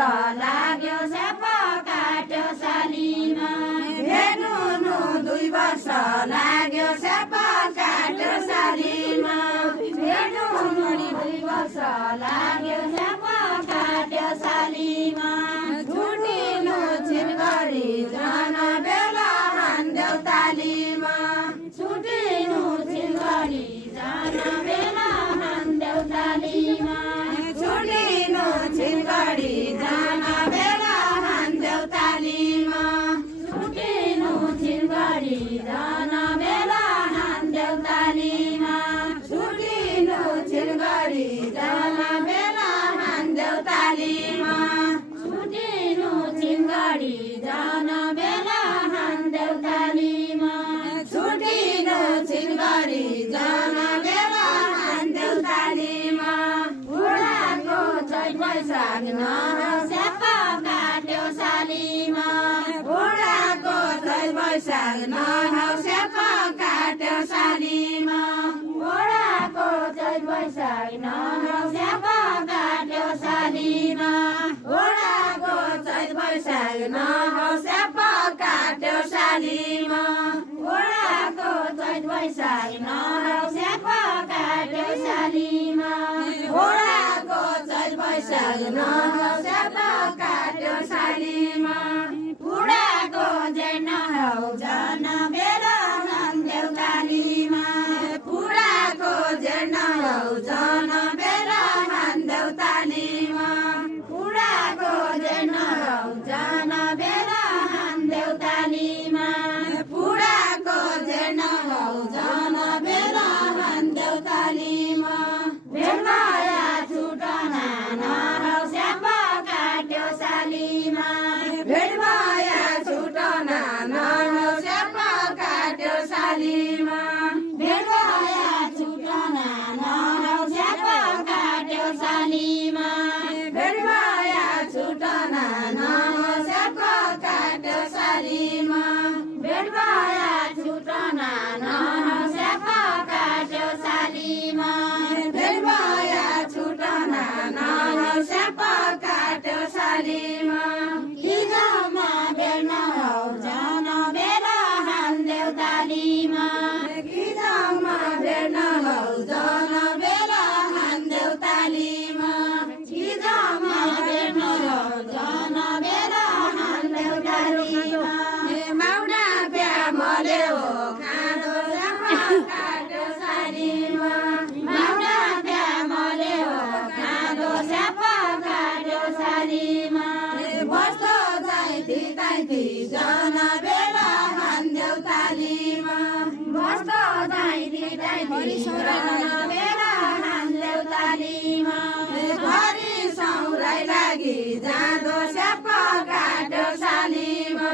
लाग्यो स्याप काट्यो सालीमा भेट हुनु 2 वर्ष लाग्यो स्याप काट्यो सालीमा भेट हुनु 2 वर्ष लाग्यो स्याप काट्यो सालीमा छुटिनु छिनगढी जान बेला हान्देऊ तालीमा छुटिनु छिनगढी जान बेला हान्देऊ तालीमा छुटिनु छिनगढी जान बेला हान्देऊ तालीमा छुटिनु छिनगढी जान बेला हान्देऊ तालीमा छुटिनु छिनगढी जान बेला हान्देऊ तालीमा छुटिनु छिनगढी जान बेला हान्देऊ तालीमा छुटिनु छिनगढी जान बेला हान्देऊ तालीमा बुढाको चैत वैशाख नहौ स्याप काट्यो सालीमा बुढाको चैत वैशाख नहौ स्याप काट्यो सालीमा बुढाको चैत वैशाख नहौ स्याप काट्यो सालीमा बुढाको चैत वैशाख नहौ स्याप काट्यो सालीमा बुढाको चैत वैशाख नहौ स्याप काट्यो सालीमा बुढाको चैत वैशाख नहौ स्याप काट्यो सालीमा बुढाको जेठ नहौ जन बेला हान्देऊ तालीमा बुढाको जेठ नहौ जन बेला हान्देऊ तालीमा बुढाको जेठ नहौ जन बेला हान्देऊ तालीमा बुढाको जेठ नहौ जन बेला हान्देऊ तालीमा भेटमाया छुटना नहौ स्याप काट्यो सालीमा भेटमाया छुटना नहौ स्याप काट्यो सालीमा भेटमाया छुटना नहौ स्याप काट्यो सालीमा भेटमाया छुटना नहौ स्याप काट्यो सालीमा भेटमाया छुटना नहौ स्याप काट्यो सालीमा भेटमाया छुटना नहौ स्याप काट्यो सालीमा हिजोमा भेट नहौ जन बेला हान्देऊ तालीमा हिजोमा भेट नहौ जन बेला हान्देऊ तालीमा हिजोमा भेट नहौ जन बेला हान्देऊ तालीमा माउडा प्या मल्यो खाँदो स्याप काट्यो सालीमा माउडा प्या मल्यो खाँदो स्याप काट्यो सालीमा बस्तो जाइती जन बेला हान्देऊ तालीमा बस्तो जाइती जन बेला हान्देऊ तालीमा घरि सौराइ लागि जाँदो स्याप काट्यो सालीमा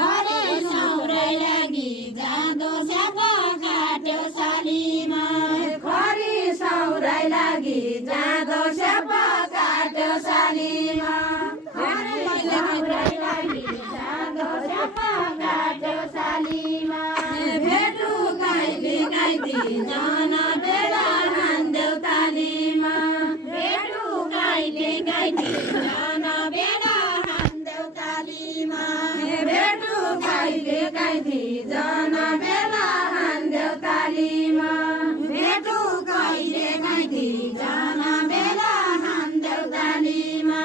घरि सौराइ लागि जाँदो स्याप काट्यो सालीमा घरि सौराइ लागि जाँदो स्याप काट्यो सालीमा घरि सौराइ लागि जाँदो स्याप काट्यो सालीमा भेटु कहिले काइती जन बेला हान्देऊ तालीमा भेटु कहिले काइती जन बेला हान्देऊ तालीमा भेटु कहिले काइती जन बेला हान्देऊ तालीमा भेटु कहिले काइती जन बेला हान्देऊ तालीमा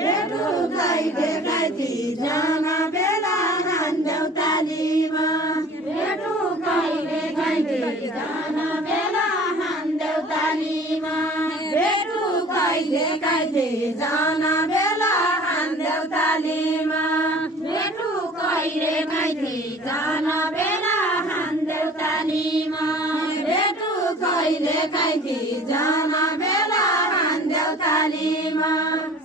भेटु कहिले काइती जन बेला हान्देऊ तालीमा भेटु कहिले काइती जन बेला हान्देऊ तालीमा भेटु कहिले काइती जन बेला हान्देऊ तालीमा भेटु कहिले काइती जन बेला हान्देऊ तालीमा भेटु कहिले काइती जन बेला हान्देऊ तालीमा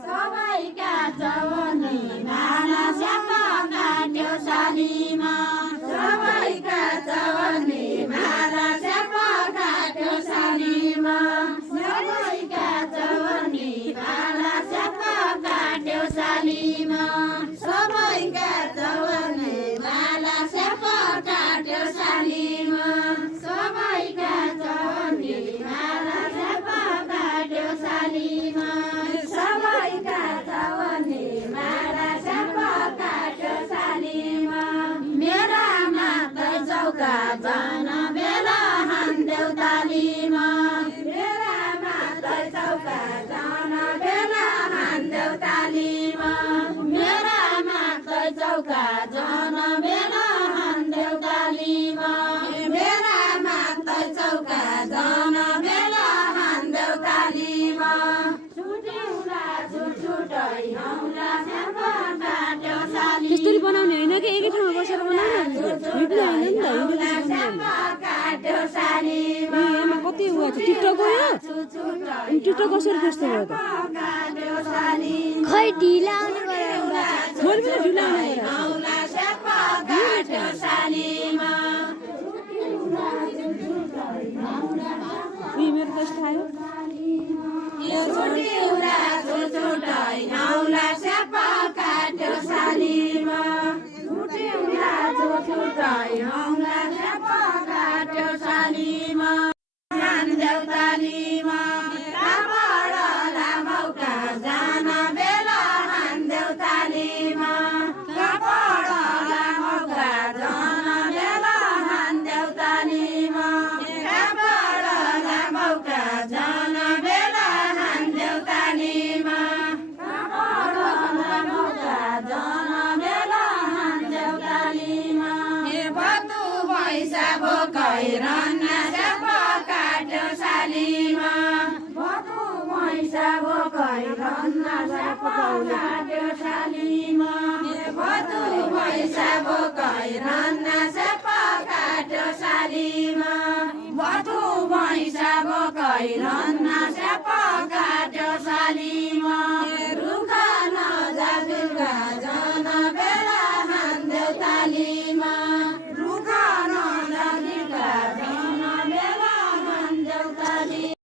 सबैका चवनी माला स्याप काट्यो सालीमा सबैका चवनी माला स्याप काट्यो सालीमा सबैका चवनी माला स्याप काट्यो सालीमा सबैका चवनी माला स्याप काट्यो सालीमा सबैका चवनी माला स्याप भएको छ टिकटक हो यो टिकटक कसरी त्यस्तो भयो त खै ढिला आउने गरेर मैले पनि ढिला आउने गरेँ मेरो कस्तो आयो रुखा नजा बिर्गा जन बेला हान देउताली